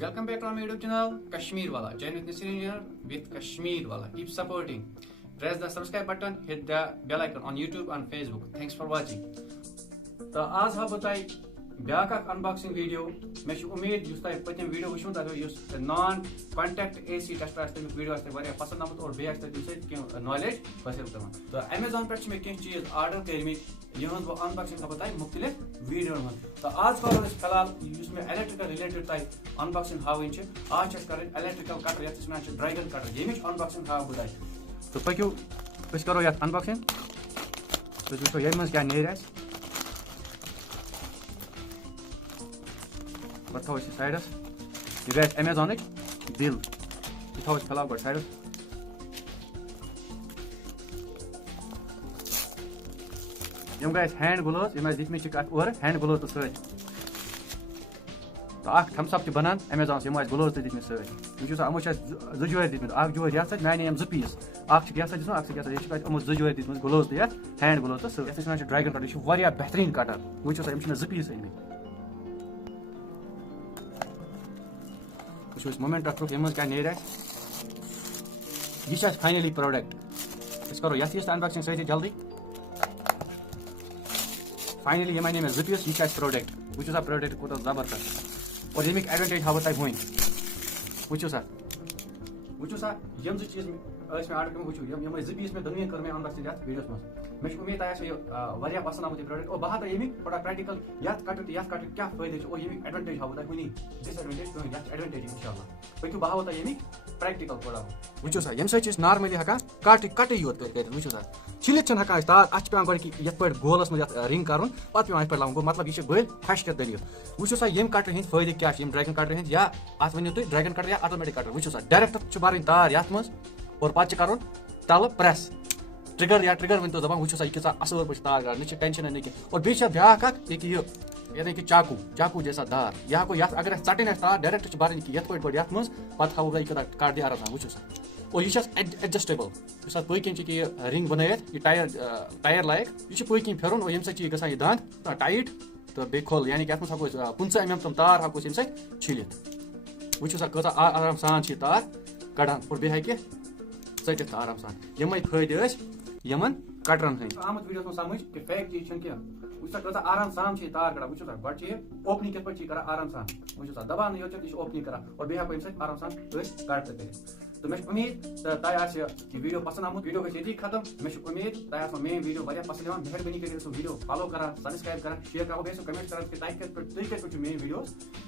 Welcome back to our YouTube channel, Kashmir Wallah. Join with Naseer here with Kashmir Wallah. Keep supporting. Press the subscribe button, hit the bell icon on YouTube and Facebook. Thanks for watching. तो आज हा बताई back unboxing video मे उम्मीद use तय पतिम video वुचमुत अगर युस non contact AC test आस्ते वीडियो आस्ते वारिया पसंद आमत और बे आस्ते तुसे के नॉलेज हासिल करन तो Amazon पे मे के चीज ऑर्डर करमी यहन वो अनबॉक्सिंग का बताई मुख्तलिफ वीडियो में तो आज करो इस फिलहाल युस में इलेक्ट्रिकल रिलेटेड तय अनबॉक्सिंग हावन छ आज छ करन इलेक्ट्रिकल कटर यत इसमें छ ड्रैगन कटर यमिच अनबॉक्सिंग हाव बताई तो पक्यो अस करो यत अनबॉक्सिंग तो जो ये मस क्या नेर आस But how is it side? You guys Amazon deal. It how is color but side. You guys hand gloves. You guys dit me check over hand gloves to search. तो आख thumbs up के बनान Amazon से मुझे gloves तो dit me search. You just आमुच ज़रूर dit me. आख जो है यार सच मैंने हम ज़पीस. आख से क्या सच जिसमें आख से क्या सच ये आमुच ज़रूर dit me gloves तो यार hand gloves तो search. ऐसे ना dragon cutter. ये वारिया बेहतरीन cutter. वो जो सच हम ज़पीस है इनमें. This moment of truth क्या नहीं रहा है फाइनली प्रोडक्ट इस करो यस अनबॉक्सिंग सही जल्दी फाइनली ये में ज़पीस यह प्रोडक्ट वो प्रोडक्ट कोत जबरदस्त और यमिक एडवांटेज हाव तुम वन वो सा यम चीज में आर्डर कर वो ज़पीस में दोनों कर मैं अनबॉक्सिंग वीडियोस मे उम्मीद आया पसंद आमुत प्रोडक्ट और बहा यमिक थोड़ा प्रैक्टिकल यथ कट क्या फायदे और यमिक एडवांटेज हाव तुम वनी डिसएडवांटेज एडवांटेज इंशाल्लाह पक्यू बहा यमिक प्रैक्टिकल थोड़ा वो सा यम सच नॉर्मली हकान कट योत कर वो सा छिलित हकान तार अत पे गो ये गोलस मज रिंग कर पे पे लाग गो मतलब यह बल फश कर दलिल वो सा यम कटर हंद फायदे क्या ड्रैगन कटर हंद या अत वन तुम ड्रैगन कटर या ऑटोमेटिक कटर वो सा डायरेक्ट भरन तार ये मज और पे कर तल प्रेस ट्रिगर या ट्रिगर वन तो दपान वो सा यह असल पे तार गाड़ टेंशन नहीं और बीच ब्या यानी कि चाकू जैसा दार यह को अगर चटन तार डायरेक्ट भरन ये पे ये मज पे हाव काट दिया आराम वो और यह एडजस्टेबल पकन कि रिंग बनात यह टायर लायक यह पकन फिर और ये ग यह दंद टाइट तो बे खोल यानी कि हको 15 mm तम तार हको छिलित वो कत आराम सान तार कड़ान और बे हेकि टित आराम सान यम फायदे यमन कटरन हंद आमत वीडियो में समझ कि फेक चीज क्या वो कत आराम सान तार कड़ा वो गो ओपनिंग कत कर आराम सान वो दबान यो ओपनिंग कर और बे हेको आराम सान कट कर तो मे उम्मीद तह वीडियो पसंद आमुत वीडियो गई खत्म मे उम्मीद तह मेन वीडियो वापस मेहरबानी कर वीडियो फॉलो करा सब्सक्राइब करा शेयर करो बेस कमेंट करा कि तुम कत मेन वीडियो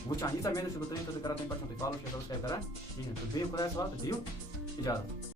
वुचान यीचा मेहनत तुम करा तम पे फॉलो शेयर सब्सक्राइब करा तो बे खुदा सवाल तो दियो इजाजत।